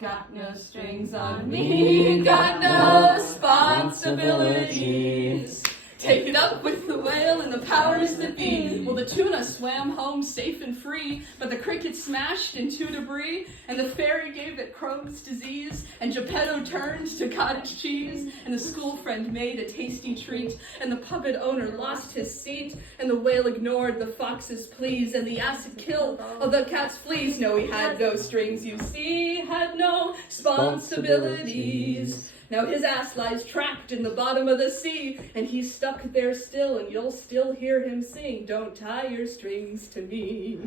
Got no strings on me, got no responsibilities. Take it up with the whale and the powers that be. Well, the tuna swam home safe and free, but the cricket smashed into debris, and the fairy gave it Crohn's disease, and Geppetto turned to cottage cheese, and the school friend made a tasty treat, and the puppet owner lost his seat, and the whale ignored the fox's pleas, and the acid killed all the cat's fleas. No, he had no strings, you see, had no responsibilities. Now his ass lies trapped in the bottom of the sea, and he's stuck there still, and you'll still hear him sing, "Don't tie your strings to me."